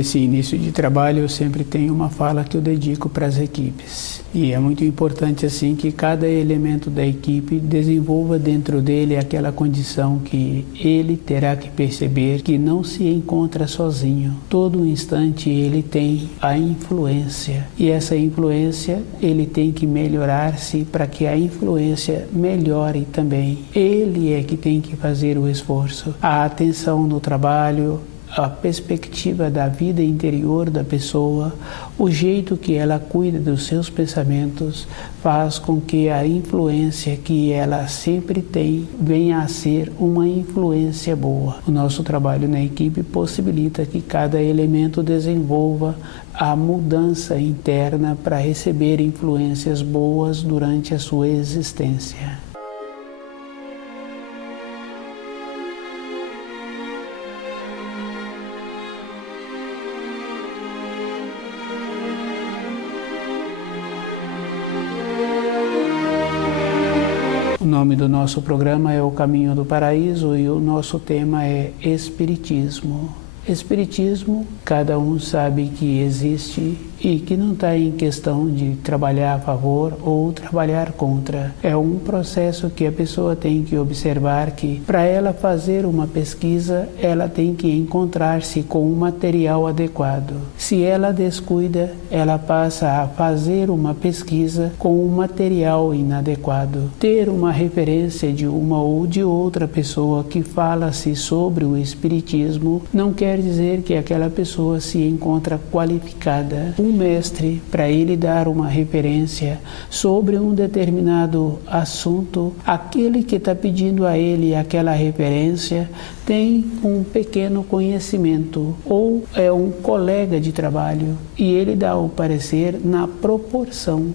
Nesse início de trabalho, eu sempre tenho uma fala que eu dedico para as equipes. E é muito importante assim que cada elemento da equipe desenvolva dentro dele aquela condição que ele terá que perceber que não se encontra sozinho. Todo instante ele tem a influência. E essa influência ele tem que melhorar-se para que a influência melhore também. Ele é que tem que fazer o esforço. A atenção no trabalho, a perspectiva da vida interior da pessoa, o jeito que ela cuida dos seus pensamentos, faz com que a influência que ela sempre tem venha a ser uma influência boa. O nosso trabalho na equipe possibilita que cada elemento desenvolva a mudança interna para receber influências boas durante a sua existência. O nome do nosso programa é O Caminho do Paraíso e o nosso tema é Espiritismo. Espiritismo, cada um sabe que existe e que não está em questão de trabalhar a favor ou trabalhar contra. É um processo que a pessoa tem que observar que, para ela fazer uma pesquisa, ela tem que encontrar-se com um material adequado. Se ela descuida, ela passa a fazer uma pesquisa com um material inadequado. Ter uma referência de uma ou de outra pessoa que fala-se sobre o Espiritismo não quer dizer que aquela pessoa se encontra qualificada. Um mestre, para ele dar uma referência sobre um determinado assunto, aquele que está pedindo a ele aquela referência tem um pequeno conhecimento ou é um colega de trabalho e ele dá o parecer na proporção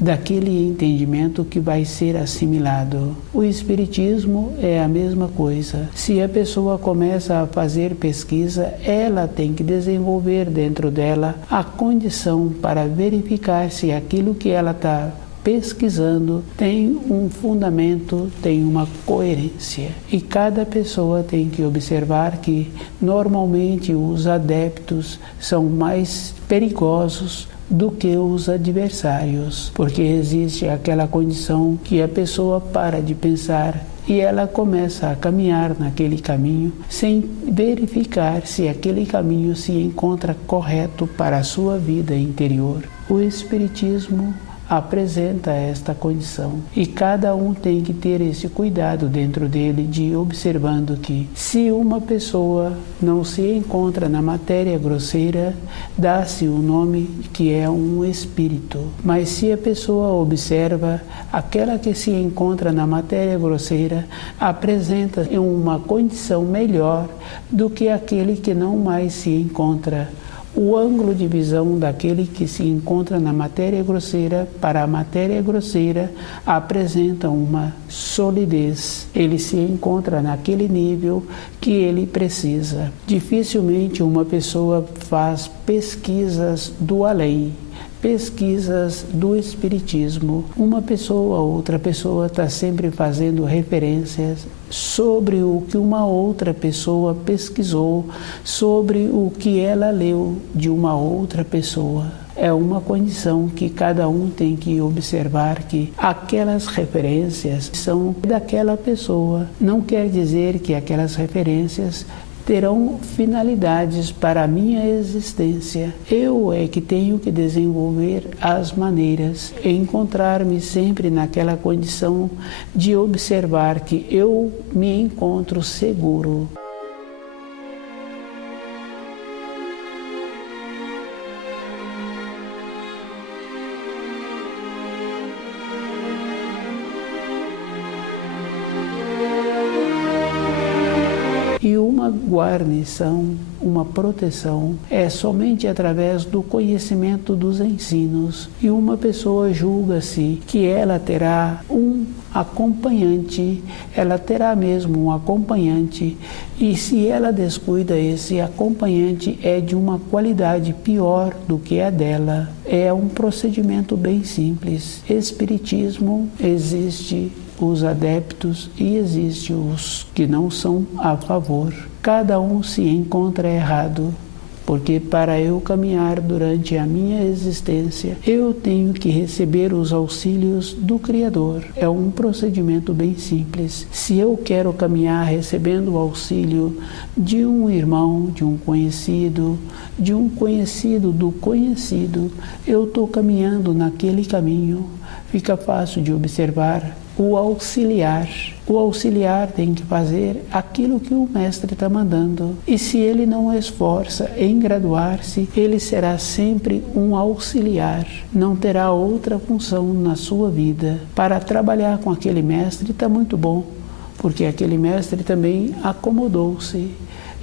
daquele entendimento que vai ser assimilado. O Espiritismo é a mesma coisa. Se a pessoa começa a fazer pesquisa, ela tem que desenvolver dentro dela a condição para verificar se aquilo que ela está pesquisando tem um fundamento, tem uma coerência. E cada pessoa tem que observar que normalmente os adeptos são mais perigosos do que os adversários, porque existe aquela condição que a pessoa para de pensar e ela começa a caminhar naquele caminho sem verificar se aquele caminho se encontra correto para a sua vida interior. O Espiritismo apresenta esta condição e cada um tem que ter esse cuidado dentro dele de observando que se uma pessoa não se encontra na matéria grosseira, dá-se o nome que é um espírito, mas se a pessoa observa aquela que se encontra na matéria grosseira, apresenta uma condição melhor do que aquele que não mais se enconra. O ângulo de visão daquele que se encontra na matéria grosseira para a matéria grosseira apresenta uma solidez. Ele se encontra naquele nível que ele precisa. Dificilmente uma pessoa faz pesquisas do além, pesquisas do Espiritismo. Uma pessoa ou outra pessoa está sempre fazendo referências sobre o que uma outra pessoa pesquisou, sobre o que ela leu de uma outra pessoa. É uma condição que cada um tem que observar que aquelas referências são daquela pessoa. Não quer dizer que aquelas referências terão finalidades para a minha existência. Eu é que tenho que desenvolver as maneiras, encontrar-me sempre naquela condição de observar que eu me encontro seguro. E uma guarnição, uma proteção, é somente através do conhecimento dos ensinos. E uma pessoa julga-se que ela terá um acompanhante, ela terá mesmo um acompanhante, e se ela descuida, esse acompanhante é de uma qualidade pior do que a dela. É um procedimento bem simples. Espiritismo, existe os adeptos e existe os que não são a favor. Cada um se encontra errado, porque para eu caminhar durante a minha existência, eu tenho que receber os auxílios do Criador. É um procedimento bem simples. Se eu quero caminhar recebendo o auxílio de um irmão, de um conhecido do conhecido, eu estou caminhando naquele caminho. Fica fácil de observar o auxiliar. O auxiliar tem que fazer aquilo que o mestre está mandando. E se ele não esforça em graduar-se, ele será sempre um auxiliar. Não terá outra função na sua vida. Para trabalhar com aquele mestre está muito bom, porque aquele mestre também acomodou-se.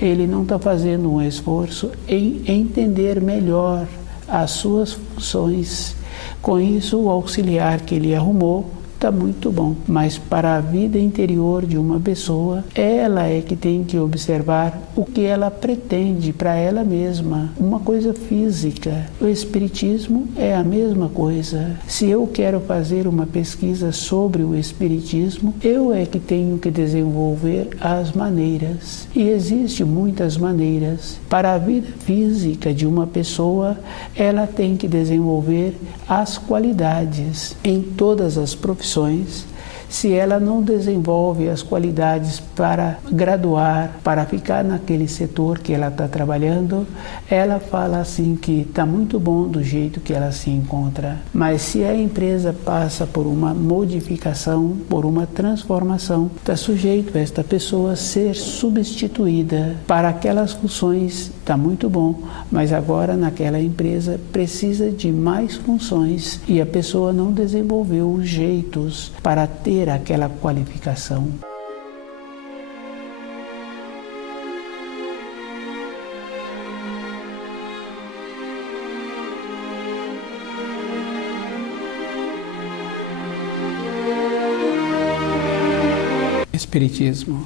Ele não está fazendo um esforço em entender melhor as suas funções. Com isso, o auxiliar que ele arrumou está muito bom, mas para a vida interior de uma pessoa, ela é que tem que observar o que ela pretende para ela mesma, uma coisa física. O Espiritismo é a mesma coisa. Se eu quero fazer uma pesquisa sobre o Espiritismo, eu é que tenho que desenvolver as maneiras. E existem muitas maneiras. Para a vida física de uma pessoa, ela tem que desenvolver as qualidades em todas as profissões. Se ela não desenvolve as qualidades para graduar, para ficar naquele setor que ela está trabalhando, ela fala assim que está muito bom do jeito que ela se encontra. Mas se a empresa passa por uma modificação, por uma transformação, está sujeito a esta pessoa ser substituída. Para aquelas funções está muito bom, mas agora naquela empresa precisa de mais funções e a pessoa não desenvolveu os jeitos para ter aquela qualificação. Espiritismo.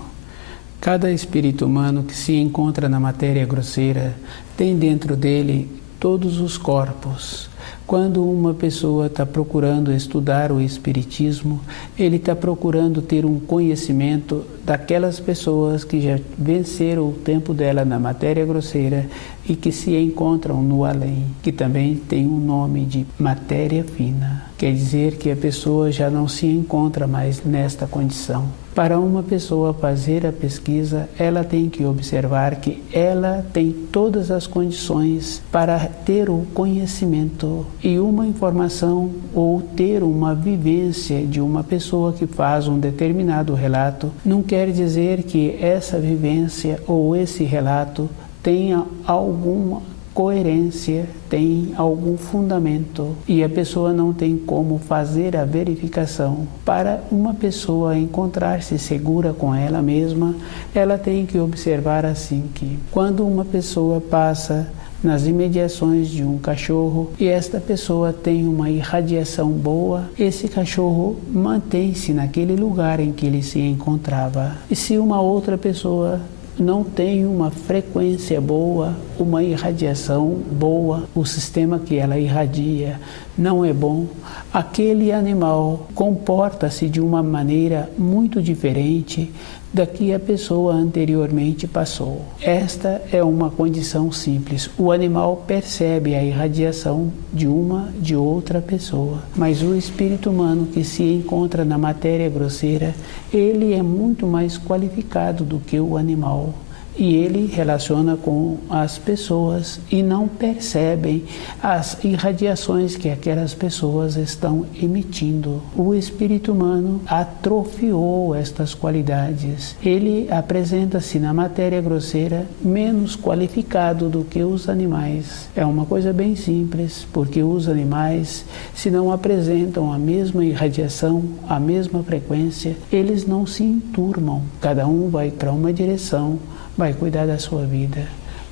Cada espírito humano que se encontra na matéria grosseira tem dentro dele todos os corpos. Quando uma pessoa está procurando estudar o Espiritismo, ele está procurando ter um conhecimento daquelas pessoas que já venceram o tempo dela na matéria grosseira e que se encontram no além, que também tem um nome de matéria fina. Quer dizer que a pessoa já não se encontra mais nesta condição. Para uma pessoa fazer a pesquisa, ela tem que observar que ela tem todas as condições para ter o conhecimento e uma informação ou ter uma vivência de uma pessoa que faz um determinado relato. Não quer dizer que essa vivência ou esse relato tenha alguma coerência, tem algum fundamento e a pessoa não tem como fazer a verificação. Para uma pessoa encontrar-se segura com ela mesma, ela tem que observar assim que quando uma pessoa passa nas imediações de um cachorro e esta pessoa tem uma irradiação boa, esse cachorro mantém-se naquele lugar em que ele se encontrava. E se uma outra pessoa não tem uma frequência boa, uma irradiação boa, o sistema que ela irradia não é bom, aquele animal comporta-se de uma maneira muito diferente da que a pessoa anteriormente passou. Esta é uma condição simples. O animal percebe a irradiação de outra pessoa, mas o espírito humano que se encontra na matéria grosseira, ele é muito mais qualificado do que o animal. E ele relaciona com as pessoas e não percebem as irradiações que aquelas pessoas estão emitindo. O espírito humano atrofiou estas qualidades. Ele apresenta-se na matéria grosseira menos qualificado do que os animais. É uma coisa bem simples, porque os animais, se não apresentam a mesma irradiação, a mesma frequência, eles não se enturmam. Cada um vai para uma direção, vai cuidar da sua vida.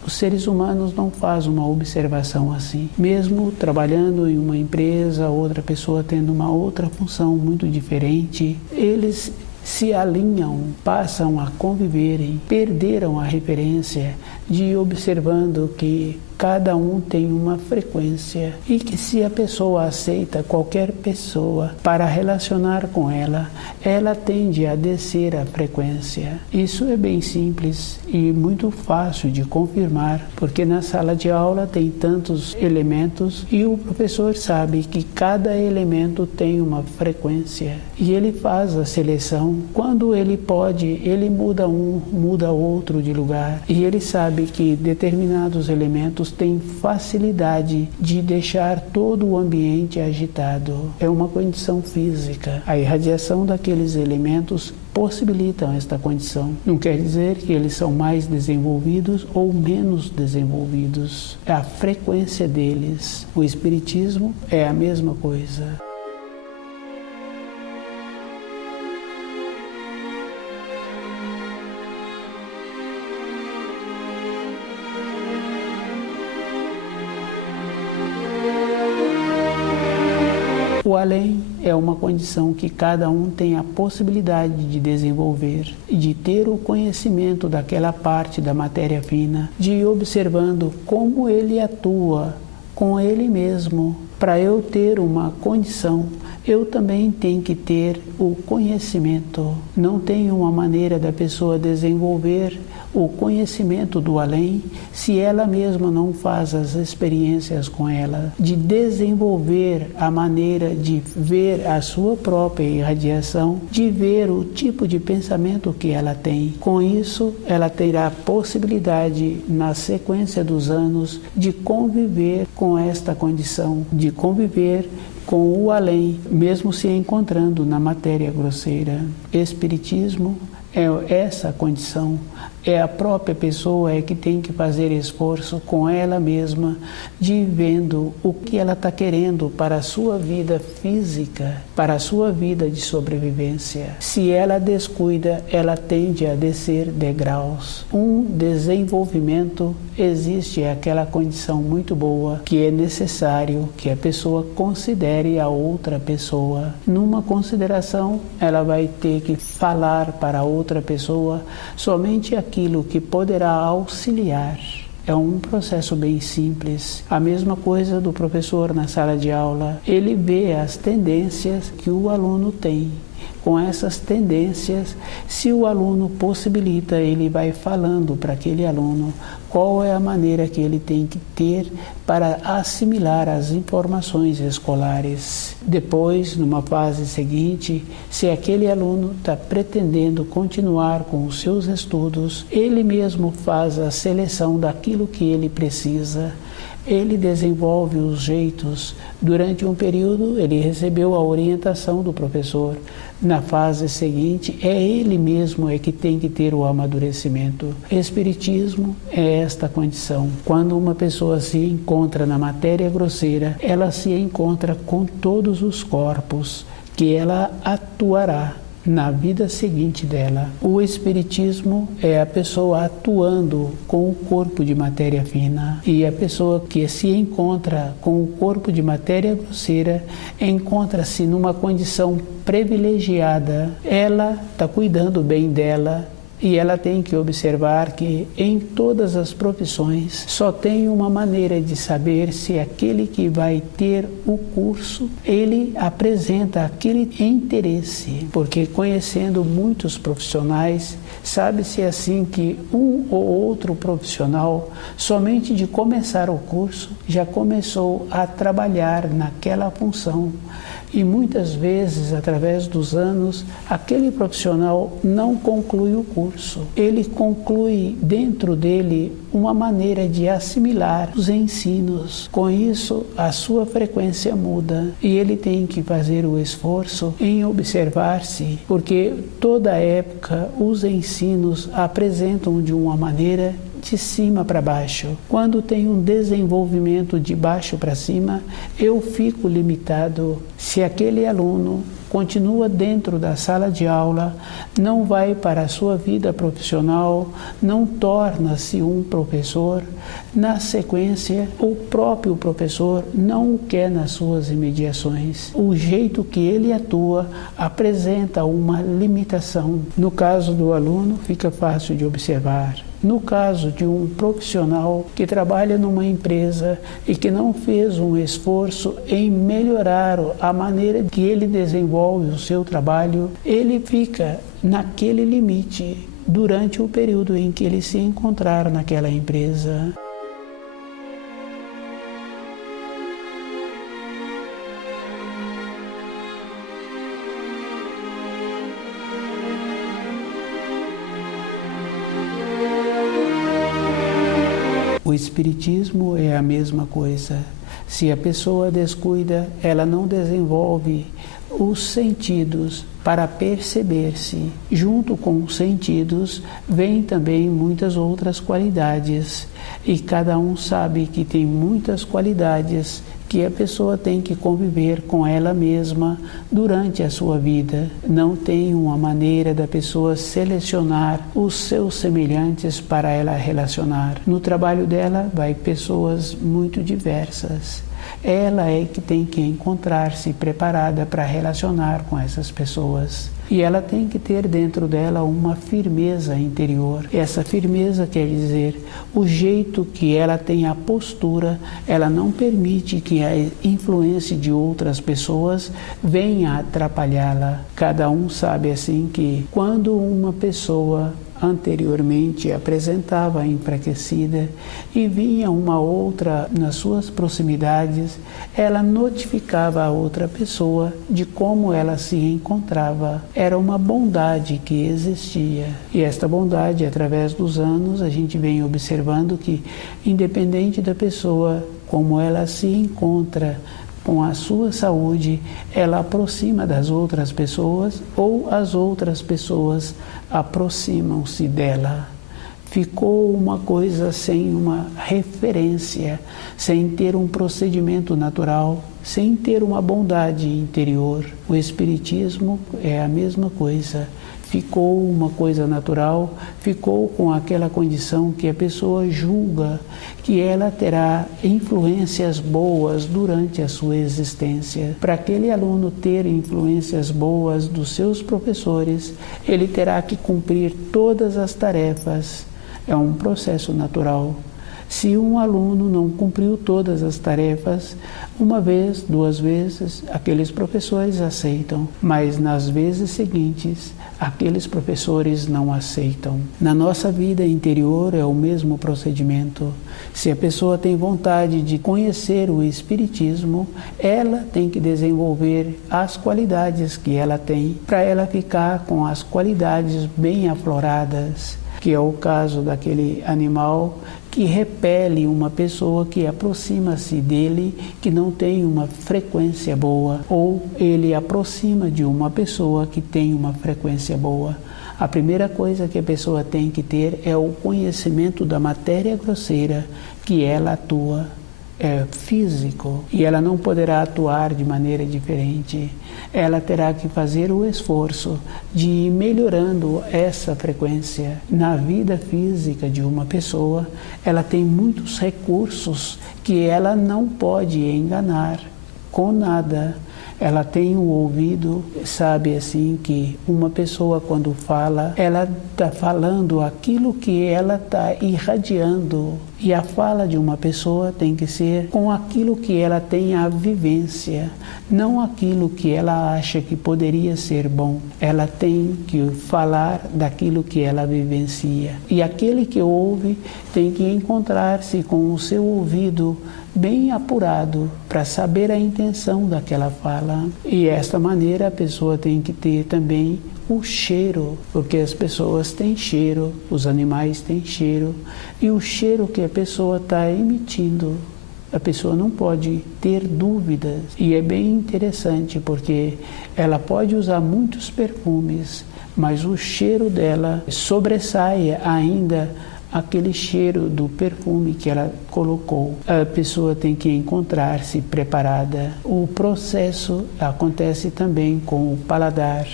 Os seres humanos não fazem uma observação assim. Mesmo trabalhando em uma empresa, outra pessoa tendo uma outra função muito diferente, eles se alinham, passam a conviverem, perderam a referência de observando que cada um tem uma frequência e que se a pessoa aceita qualquer pessoa para relacionar com ela, ela tende a descer a frequência. Isso é bem simples e muito fácil de confirmar, porque na sala de aula tem tantos elementos e o professor sabe que cada elemento tem uma frequência e ele faz a seleção. Quando ele pode, ele muda um, muda outro de lugar e ele sabe que determinados elementos têm facilidade de deixar todo o ambiente agitado. É uma condição física. A irradiação daqueles elementos possibilitam esta condição. Não quer dizer que eles são mais desenvolvidos ou menos desenvolvidos. É a frequência deles. O espiritismo é a mesma coisa. O além é uma condição que cada um tem a possibilidade de desenvolver e de ter o conhecimento daquela parte da matéria fina, de ir observando como ele atua com ele mesmo. Para eu ter uma condição, eu também tenho que ter o conhecimento. Não tem uma maneira da pessoa desenvolver o conhecimento do além se ela mesma não faz as experiências com ela, de desenvolver a maneira de ver a sua própria irradiação, de ver o tipo de pensamento que ela tem. Com isso, ela terá a possibilidade, na sequência dos anos, de conviver com esta condição, de conviver com o além, mesmo se encontrando na matéria grosseira. Espiritismo é essa condição. É a própria pessoa que tem que fazer esforço com ela mesma, de vendo o que ela está querendo para a sua vida física, para a sua vida de sobrevivência. Se ela descuida, ela tende a descer degraus. Um desenvolvimento existe, aquela condição muito boa que é necessário que a pessoa considere a outra pessoa. Numa consideração, ela vai ter que falar para a outra pessoa somente aquilo que poderá auxiliar. É um processo bem simples. A mesma coisa do professor na sala de aula. Ele vê as tendências que o aluno tem. Com essas tendências, se o aluno possibilita, ele vai falando para aquele aluno qual é a maneira que ele tem que ter para assimilar as informações escolares. Depois, numa fase seguinte, se aquele aluno está pretendendo continuar com os seus estudos, ele mesmo faz a seleção daquilo que ele precisa. Ele desenvolve os jeitos. Durante um período, ele recebeu a orientação do professor. Na fase seguinte, é ele mesmo que tem que ter o amadurecimento. Espiritismo é esta condição. Quando uma pessoa se encontra na matéria grosseira, ela se encontra com todos os corpos que ela atuará na vida seguinte dela. O espiritismo é a pessoa atuando com o corpo de matéria fina, e a pessoa que se encontra com o corpo de matéria grosseira encontra-se numa condição privilegiada. Ela está cuidando bem dela, e ela tem que observar que em todas as profissões só tem uma maneira de saber se aquele que vai ter o curso, ele apresenta aquele interesse. Porque conhecendo muitos profissionais, sabe-se assim que um ou outro profissional, somente de começar o curso, já começou a trabalhar naquela função. E muitas vezes, através dos anos, aquele profissional não conclui o curso. Ele conclui dentro dele uma maneira de assimilar os ensinos. Com isso, a sua frequência muda e ele tem que fazer o esforço em observar-se, porque toda época os ensinos apresentam de uma maneira de cima para baixo. Quando tem um desenvolvimento de baixo para cima, eu fico limitado. Se aquele aluno continua dentro da sala de aula, não vai para a sua vida profissional, não torna-se um professor, na sequência, o próprio professor não o quer nas suas imediações. O jeito que ele atua apresenta uma limitação. No caso do aluno, fica fácil de observar. No caso de um profissional que trabalha numa empresa e que não fez um esforço em melhorar a maneira que ele desenvolve o seu trabalho, ele fica naquele limite durante o período em que ele se encontrar naquela empresa. O espiritismo é a mesma coisa. Se a pessoa descuida, ela não desenvolve os sentidos para perceber-se. Junto com os sentidos, vem também muitas outras qualidades. E cada um sabe que tem muitas qualidades que a pessoa tem que conviver com ela mesma durante a sua vida. Não tem uma maneira da pessoa selecionar os seus semelhantes para ela relacionar. No trabalho dela, vai pessoas muito diversas. Ela é que tem que encontrar-se preparada para relacionar com essas pessoas. E ela tem que ter dentro dela uma firmeza interior. Essa firmeza quer dizer o jeito que ela tem a postura, ela não permite que a influência de outras pessoas venha atrapalhá-la. Cada um sabe assim que quando uma pessoa anteriormente apresentava enfraquecida e vinha uma outra nas suas proximidades, ela notificava a outra pessoa de como ela se encontrava. Era uma bondade que existia. E esta bondade, através dos anos, a gente vem observando que, independente da pessoa, como ela se encontra com a sua saúde, ela aproxima das outras pessoas ou as outras pessoas aproximam-se dela. Ficou uma coisa sem uma referência, sem ter um procedimento natural, sem ter uma bondade interior. O Espiritismo é a mesma coisa. Ficou uma coisa natural, ficou com aquela condição que a pessoa julga que ela terá influências boas durante a sua existência. Para aquele aluno ter influências boas dos seus professores, ele terá que cumprir todas as tarefas. É um processo natural. Se um aluno não cumpriu todas as tarefas, uma vez, duas vezes, aqueles professores aceitam, mas nas vezes seguintes, aqueles professores não aceitam. Na nossa vida interior é o mesmo procedimento. Se a pessoa tem vontade de conhecer o Espiritismo, ela tem que desenvolver as qualidades que ela tem, para ela ficar com as qualidades bem afloradas, que é o caso daquele animal que repele uma pessoa que aproxima-se dele, que não tem uma frequência boa, ou ele aproxima de uma pessoa que tem uma frequência boa. A primeira coisa que a pessoa tem que ter é o conhecimento da matéria grosseira que ela atua. É físico, e ela não poderá atuar de maneira diferente. Ela terá que fazer o esforço de ir melhorando essa frequência. Na vida física de uma pessoa, ela tem muitos recursos que ela não pode enganar com nada. Ela tem o ouvido, sabe assim que uma pessoa quando fala, ela está falando aquilo que ela está irradiando. E a fala de uma pessoa tem que ser com aquilo que ela tem a vivência, não aquilo que ela acha que poderia ser bom. Ela tem que falar daquilo que ela vivencia. E aquele que ouve tem que encontrar-se com o seu ouvido bem apurado para saber a intenção daquela fala. E desta maneira a pessoa tem que ter também o cheiro, porque as pessoas têm cheiro, os animais têm cheiro, e o cheiro que a pessoa está emitindo, a pessoa não pode ter dúvidas. E é bem interessante porque ela pode usar muitos perfumes, mas o cheiro dela sobressai ainda aquele cheiro do perfume que ela colocou. A pessoa tem que encontrar-se preparada. O processo acontece também com o paladar,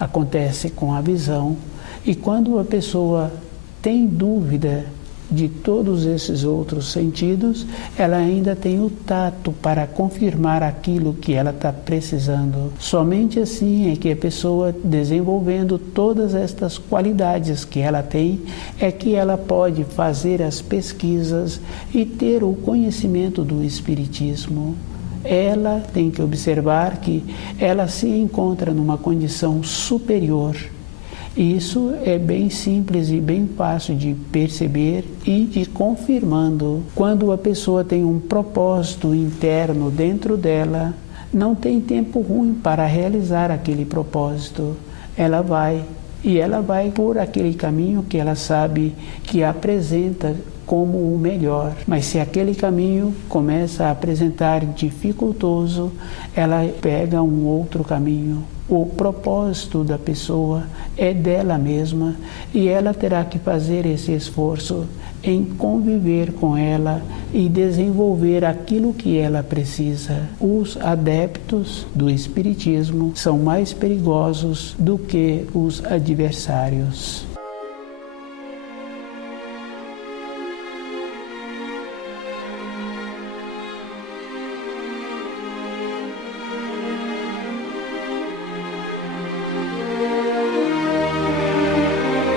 acontece com a visão. E quando a pessoa tem dúvida de todos esses outros sentidos, ela ainda tem o tato para confirmar aquilo que ela está precisando. Somente assim é que a pessoa, desenvolvendo todas estas qualidades que ela tem, é que ela pode fazer as pesquisas e ter o conhecimento do Espiritismo. Ela tem que observar que ela se encontra numa condição superior. Isso é bem simples e bem fácil de perceber e de confirmando. Quando a pessoa tem um propósito interno dentro dela, não tem tempo ruim para realizar aquele propósito. Ela vai por aquele caminho que ela sabe que apresenta como o melhor. Mas se aquele caminho começa a apresentar dificultoso, ela pega um outro caminho. O propósito da pessoa é dela mesma e ela terá que fazer esse esforço em conviver com ela e desenvolver aquilo que ela precisa. Os adeptos do Espiritismo são mais perigosos do que os adversários.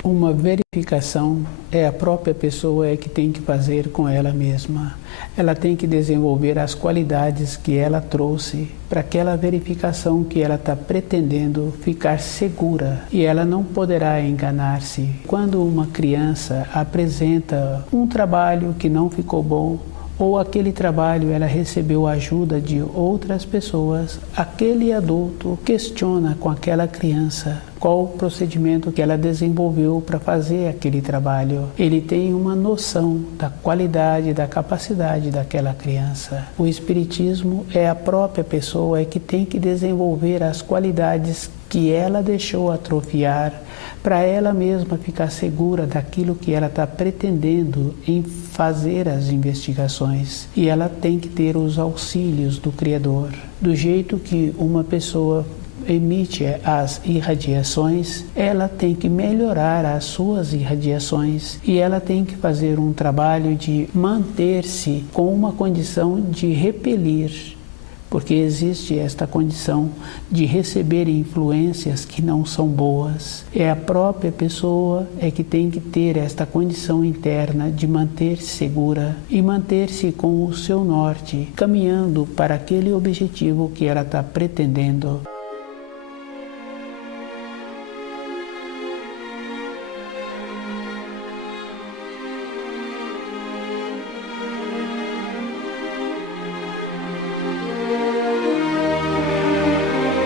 Uma verificação é a própria pessoa que tem que fazer com ela mesma. Ela tem que desenvolver as qualidades que ela trouxe para aquela verificação que ela está pretendendo ficar segura. E ela não poderá enganar-se. Quando uma criança apresenta um trabalho que não ficou bom, ou aquele trabalho ela recebeu ajuda de outras pessoas, aquele adulto questiona com aquela criança qual o procedimento que ela desenvolveu para fazer aquele trabalho. Ele tem uma noção da qualidade, da capacidade daquela criança. O Espiritismo é a própria pessoa que tem que desenvolver as qualidades que ela deixou atrofiar para ela mesma ficar segura daquilo que ela está pretendendo em fazer as investigações. E ela tem que ter os auxílios do Criador. Do jeito que uma pessoa emite as irradiações, ela tem que melhorar as suas irradiações e ela tem que fazer um trabalho de manter-se com uma condição de repelir, porque existe esta condição de receber influências que não são boas. É a própria pessoa que tem que ter esta condição interna de manter-se segura e manter-se com o seu norte, caminhando para aquele objetivo que ela está pretendendo.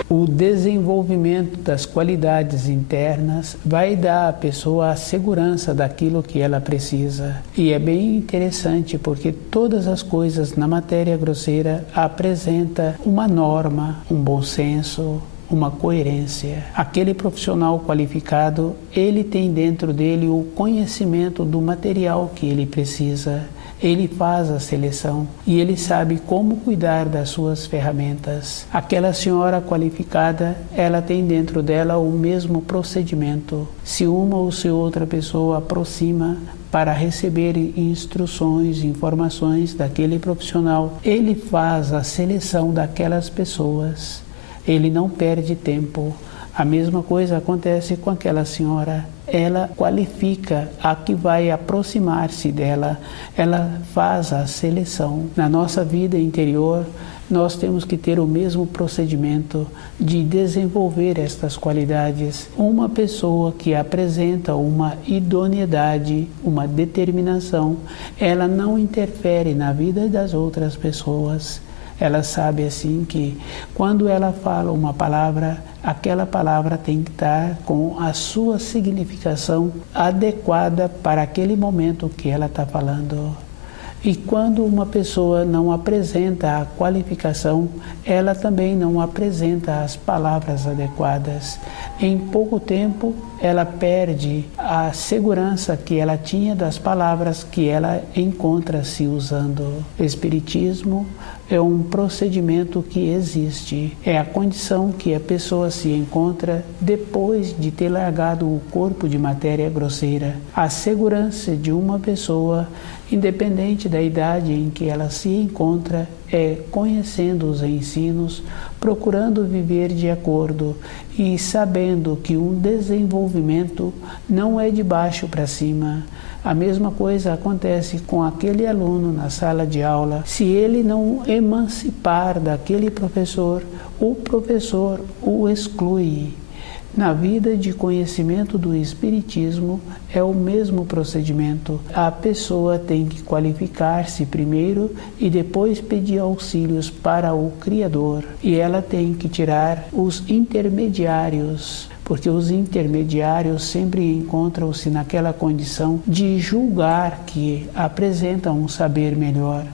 O desenvolvimento das qualidades internas vai dar à pessoa a segurança daquilo que ela precisa. E é bem interessante porque todas as coisas na matéria grosseira apresentam uma norma, um bom senso, uma coerência. Aquele profissional qualificado, ele tem dentro dele o conhecimento do material que ele precisa. Ele faz a seleção e ele sabe como cuidar das suas ferramentas. Aquela senhora qualificada, ela tem dentro dela o mesmo procedimento. Se uma ou se outra pessoa aproxima para receber instruções, informações daquele profissional, ele faz a seleção daquelas pessoas. Ele não perde tempo. A mesma coisa acontece com aquela senhora. Ela qualifica a que vai aproximar-se dela, ela faz a seleção. Na nossa vida interior, nós temos que ter o mesmo procedimento de desenvolver estas qualidades. Uma pessoa que apresenta uma idoneidade, uma determinação, ela não interfere na vida das outras pessoas. Ela sabe assim que quando ela fala uma palavra, aquela palavra tem que estar com a sua significação adequada para aquele momento que ela está falando. E quando uma pessoa não apresenta a qualificação, ela também não apresenta as palavras adequadas. Em pouco tempo, ela perde a segurança que ela tinha das palavras que ela encontra se usando. Espiritismo é um procedimento que existe, é a condição que a pessoa se encontra depois de ter largado o corpo de matéria grosseira. A segurança de uma pessoa, independente da idade em que ela se encontra, é conhecendo os ensinos, procurando viver de acordo e sabendo que um desenvolvimento não é de baixo para cima. A mesma coisa acontece com aquele aluno na sala de aula. Se ele não emancipar daquele professor, o professor o exclui. Na vida de conhecimento do Espiritismo é o mesmo procedimento. A pessoa tem que qualificar-se primeiro e depois pedir auxílios para o Criador. E ela tem que tirar os intermediários, porque os intermediários sempre encontram-se naquela condição de julgar que apresentam um saber melhor.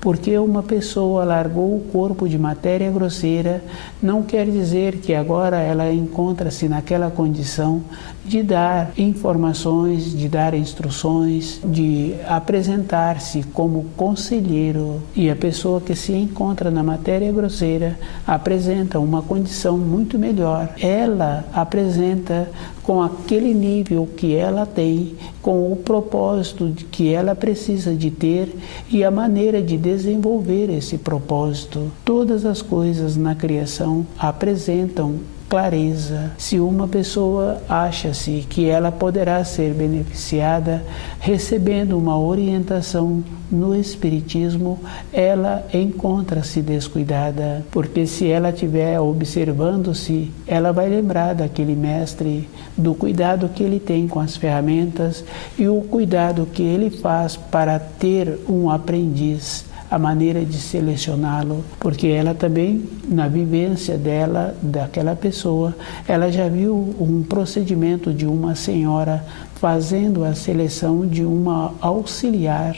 Porque uma pessoa largou o corpo de matéria grosseira, não quer dizer que agora ela encontra-se naquela condição de dar informações, de dar instruções, de apresentar-se como conselheiro. E a pessoa que se encontra na matéria grosseira apresenta uma condição muito melhor. Ela apresenta com aquele nível que ela tem, com o propósito que ela precisa de ter e a maneira de desenvolver esse propósito. Todas as coisas na criação apresentam clareza. Se uma pessoa acha-se que ela poderá ser beneficiada recebendo uma orientação no Espiritismo, ela encontra-se descuidada, porque se ela estiver observando-se, ela vai lembrar daquele mestre, do cuidado que ele tem com as ferramentas e o cuidado que ele faz para ter um aprendiz, a maneira de selecioná-lo, porque ela também, na vivência dela, daquela pessoa, ela já viu um procedimento de uma senhora fazendo a seleção de uma auxiliar,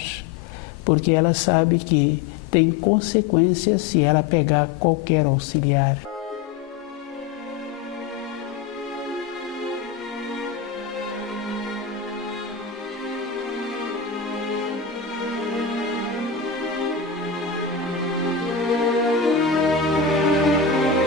porque ela sabe que tem consequências se ela pegar qualquer auxiliar.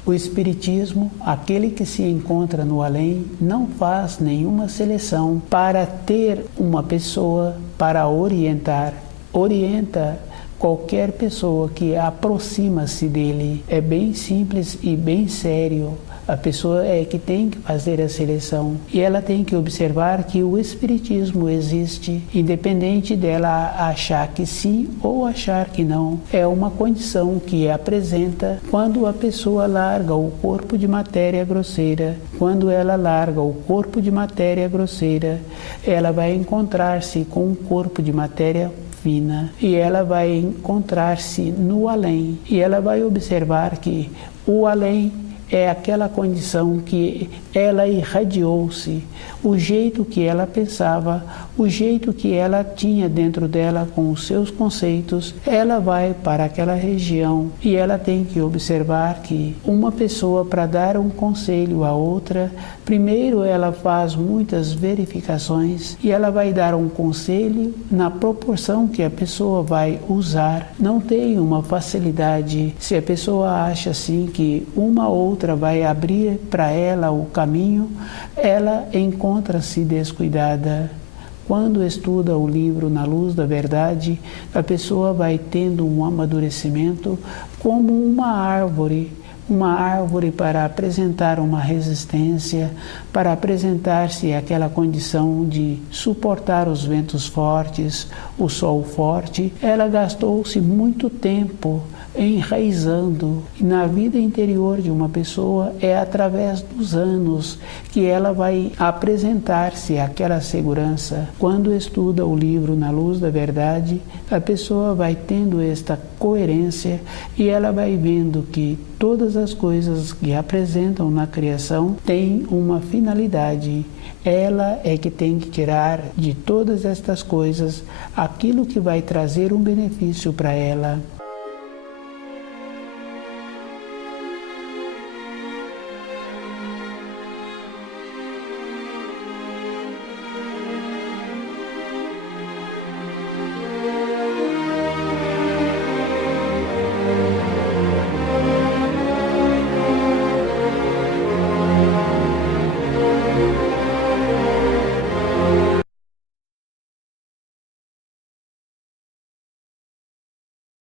O Espiritismo, aquele que se encontra no além, não faz nenhuma seleção para ter uma pessoa para orientar. Orienta qualquer pessoa que aproxima-se dele. É bem simples e bem sério. A pessoa é que tem que fazer a seleção e ela tem que observar que o Espiritismo existe, independente dela achar que sim ou achar que não. É uma condição que apresenta quando a pessoa larga o corpo de matéria grosseira. Quando ela larga o corpo de matéria grosseira, ela vai encontrar-se com um corpo de matéria fina e ela vai encontrar-se no além e ela vai observar que o além é aquela condição que ela irradiou-se, o jeito que ela pensava, o jeito que ela tinha dentro dela com os seus conceitos, ela vai para aquela região e ela tem que observar que uma pessoa, para dar um conselho a outra, primeiro ela faz muitas verificações e ela vai dar um conselho na proporção que a pessoa vai usar. Não tem uma facilidade. Se a pessoa acha assim que uma outra vai abrir para ela o caminho, ela encontra-se descuidada. Quando estuda o livro Na Luz da Verdade, a pessoa vai tendo um amadurecimento como uma árvore para apresentar uma resistência, para apresentar-se aquela condição de suportar os ventos fortes, o sol forte. Ela gastou-se muito tempo enraizando na vida interior de uma pessoa. É através dos anos que ela vai apresentar-se aquela segurança. Quando estuda o livro Na Luz da Verdade, a pessoa vai tendo esta coerência e ela vai vendo que todas as coisas que apresentam na criação têm uma finalidade. Ela é que tem que tirar de todas estas coisas aquilo que vai trazer um benefício para ela.